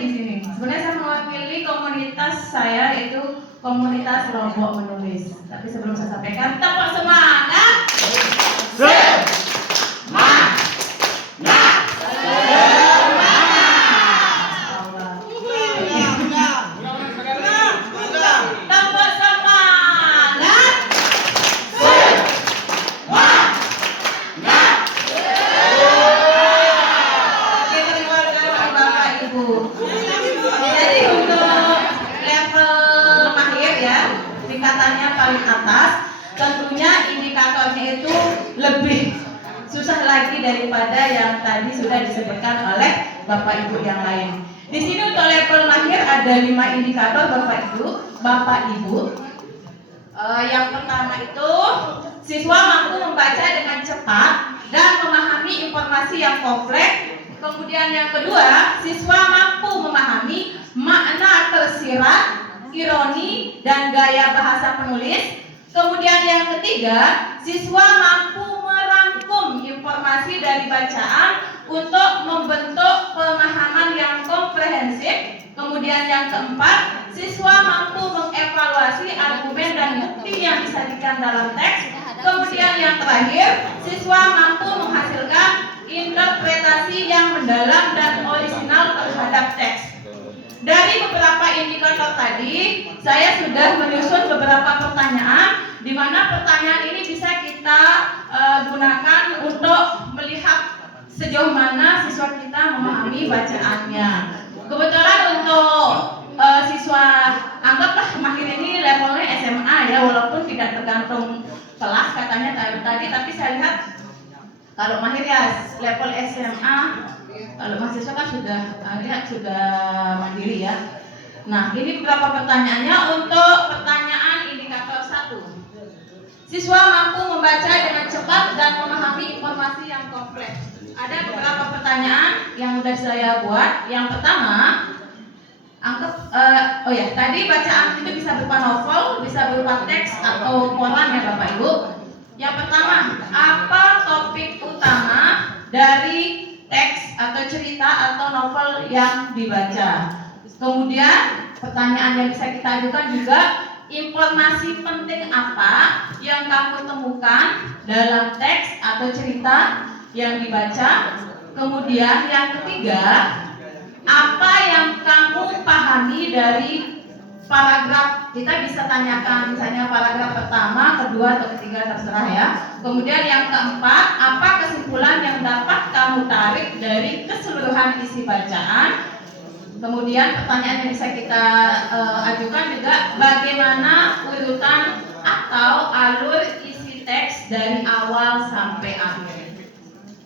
di sini. Sebenarnya saya mewakili komunitas saya, yaitu komunitas Lombok Menulis. Tapi sebelum saya sampaikan, tepuk semangat. Paling atas, tentunya indikatornya itu lebih susah lagi daripada yang tadi sudah disebutkan oleh Bapak Ibu yang lain. Di sini untuk level mahir ada 5 indikator Bapak Ibu. Yang pertama itu siswa mampu membaca dengan cepat dan memahami informasi yang kompleks. Kemudian yang kedua, siswa mampu memahami makna tersirat, ironi, dan gaya bahasa penulis. Kemudian yang ketiga, siswa mampu merangkum informasi dari bacaan untuk membentuk pemahaman yang komprehensif. Kemudian yang keempat, siswa mampu mengevaluasi argumen dan bukti yang disajikan dalam teks. Kemudian yang terakhir, siswa mampu menghasilkan interpretasi yang mendalam dan orisinal terhadap teks. Dari beberapa indikator tadi, saya sudah menyusun beberapa pertanyaan, di mana pertanyaan ini bisa kita gunakan untuk melihat sejauh mana siswa kita memahami bacaannya. Kebetulan untuk siswa, anggaplah mahir ini levelnya SMA ya, walaupun tidak tergantung kelas katanya tadi, tapi saya lihat kalau mahir ya level SMA. Kalau mahasiswa kan sudah mandiri ya. Nah, ini beberapa pertanyaannya. Untuk pertanyaan indikator 1, siswa mampu membaca dengan cepat dan memahami informasi yang kompleks. Ada beberapa pertanyaan yang sudah saya buat. Yang pertama, tadi bacaan itu bisa berupa novel, bisa berupa teks atau koran ya Bapak Ibu. Yang pertama, apa topik utama dari teks atau cerita atau novel yang dibaca? Kemudian pertanyaan yang bisa kita ajukan juga, informasi penting apa yang kamu temukan dalam teks atau cerita yang dibaca? Kemudian yang ketiga, apa yang kamu pahami dari paragraf? Kita bisa tanyakan misalnya paragraf pertama, kedua, atau ketiga, terserah ya. Kemudian yang keempat, apa kesimpulan yang dapat kamu tarik dari keseluruhan isi bacaan? Kemudian pertanyaan yang bisa kita ajukan juga, bagaimana urutan atau alur isi teks dari awal sampai akhir?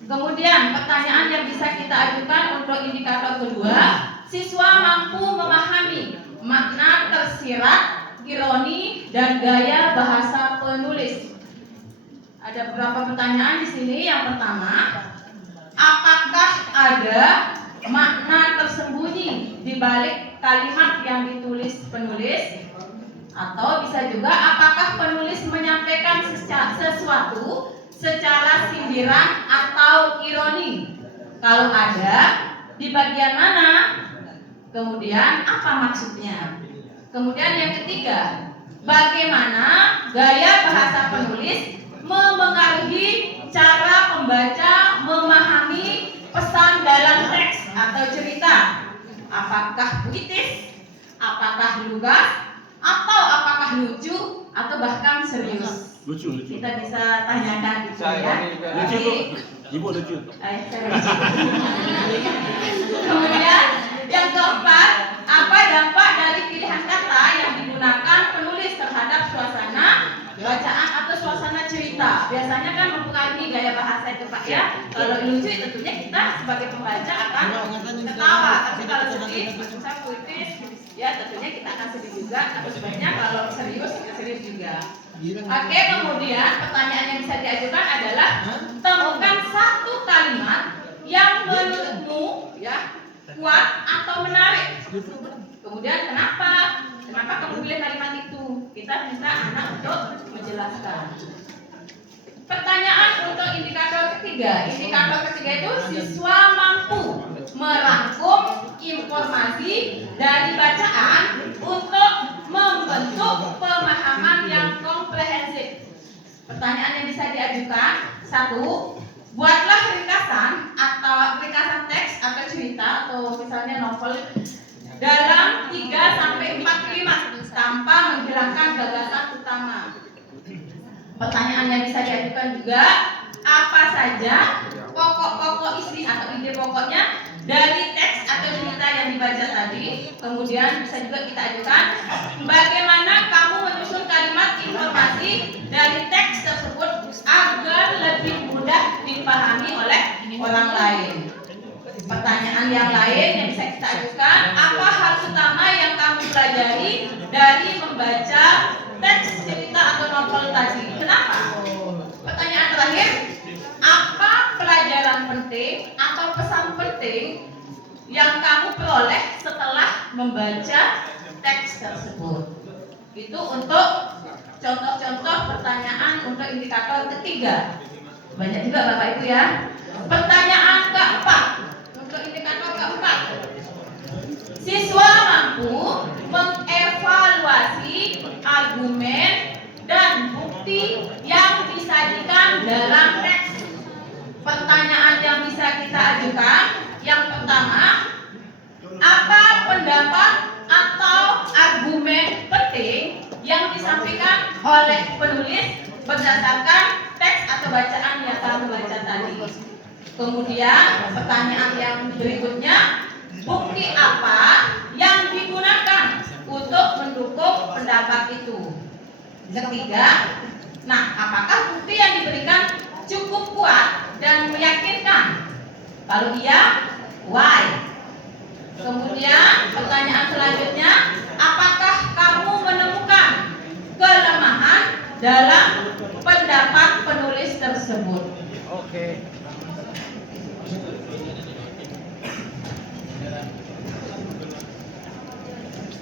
Kemudian pertanyaan yang bisa kita ajukan untuk indikator kedua, siswa mampu memahami makna tersirat, ironi, dan gaya bahasa penulis. Ada beberapa pertanyaan di sini. Yang pertama, apakah ada makna tersembunyi di balik kalimat yang ditulis penulis? Atau bisa juga, apakah penulis menyampaikan sesuatu secara sindiran atau ironi? Kalau ada, di bagian mana? Kemudian apa maksudnya? Kemudian yang ketiga, bagaimana gaya bahasa penulis memengaruhi cara pembaca memahami pesan dalam teks atau cerita? Apakah puitis, apakah lugas, atau apakah lucu, atau bahkan serius? Lucu. Kita bisa tanyakan gitu ya. Lucu, Ibu lucu. Kemudian yang keempat, apa dampak dari pilihan kata yang digunakan penulis terhadap suasana bacaan atau suasana cerita? Biasanya kan mempengaruhi gaya bahasa itu Pak ya. Kalau lucu tentunya kita sebagai pembaca akan ketawa, tapi kalau sedih, misalnya puitis, ya tentunya kita akan sedih juga. Atau sebaliknya kalau serius, kita serius juga. Oke, kemudian pertanyaan yang bisa diajukan adalah, temukan satu kalimat yang menurutmu ya kuat atau menarik. Kemudian kenapa kamu pilih kalimat itu? Kita minta anak untuk menjelaskan. Pertanyaan untuk indikator ketiga. Indikator ketiga itu siswa mampu merangkum informasi dari bacaan untuk membentuk pemahaman yang komprehensif. Pertanyaan yang bisa diajukan, 1. Buatlah ringkasan teks atau cerita atau misalnya novel dalam 3-4 kalimat tanpa menghilangkan gagasan utama. Pertanyaan yang bisa diajukan juga, apa saja pokok-pokok isi atau ide pokoknya dari teks atau cerita yang dibaca tadi. Kemudian bisa juga kita ajukan, bagaimana kamu menyusun kalimat informasi dari teks tersebut agar lebih mudah dipahami oleh orang lain. Pertanyaan yang lain yang bisa kita ajukan, apa hal utama yang kamu pelajari dari membaca teks cerita atau novel tadi? Kenapa? Pertanyaan terakhir, apa pelajaran penting atau pesan penting yang kamu peroleh setelah membaca teks tersebut? Itu untuk contoh-contoh pertanyaan untuk indikator ketiga. Banyak juga Bapak Ibu ya. Pertanyaan keempat, untuk indikator keempat, siswa mampu mengevaluasi argumen dan bukti yang disajikan dalam teks. Pertanyaan yang bisa kita ajukan, yang pertama, apa pendapat atau argumen penting yang disampaikan oleh penulis berdasarkan teks atau bacaan yang kamu baca tadi? Kemudian pertanyaan yang berikutnya, bukti apa yang digunakan untuk mendukung pendapat itu? Ketiga, nah apakah bukti yang diberikan cukup kuat dan meyakinkan? Kalau iya, why? Kemudian pertanyaan selanjutnya, apakah kamu menemukan kelemahan dalam pendapat penulis tersebut? Oke.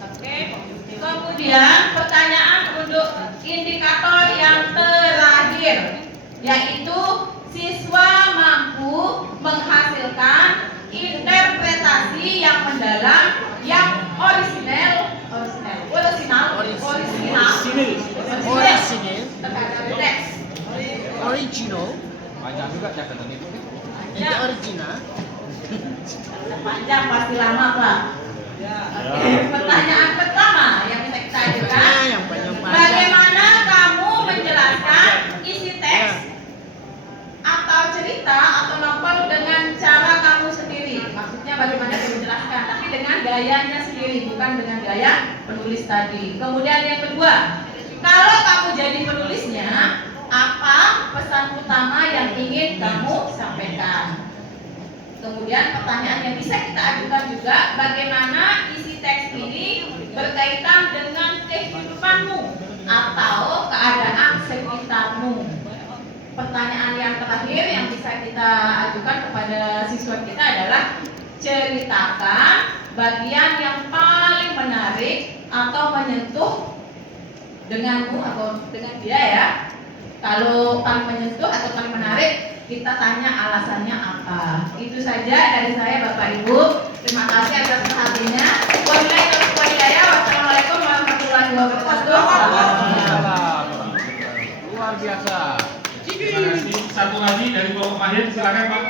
Oke. Kemudian pertanyaan untuk indikator yang terakhir, yaitu siswa mampu menghasilkan interpretasi yang mendalam, yang orisinal terhadap teks. Original. Panjang juga catatan itu. Itu original. Panjang pasti lama Pak. Oke. Pertanyaan pertama yang bisa kita ajukan, Yang panjang-panjang. bagaimana kamu menjelaskan isi teks atau cerita atau novel dengan cara kamu sendiri? Maksudnya bagaimana kamu menjelaskan, tapi dengan gayanya sendiri, bukan dengan gaya penulis tadi. Kemudian yang kedua, kalau kamu jadi penulisnya, apa pesan utama yang ingin kamu sampaikan? Kemudian pertanyaan yang bisa kita ajukan juga, bagaimana isi teks ini berkaitan dengan kehidupanmu atau keadaan sekitarmu? Pertanyaan yang terakhir yang bisa kita ajukan kepada siswa kita adalah, ceritakan bagian yang paling menarik atau menyentuh denganmu atau dengan dia ya. Kalau paling menyentuh atau paling menarik, kita tanya alasannya apa. Itu saja dari saya Bapak Ibu. Terima kasih atas perhatiannya. Wabillahi taufiq wal hidayah. Wassalamualaikum warahmatullahi wabarakatuh. Luar biasa. Terima kasih. Satu lagi dari Bapak Mahir, silakan Pak.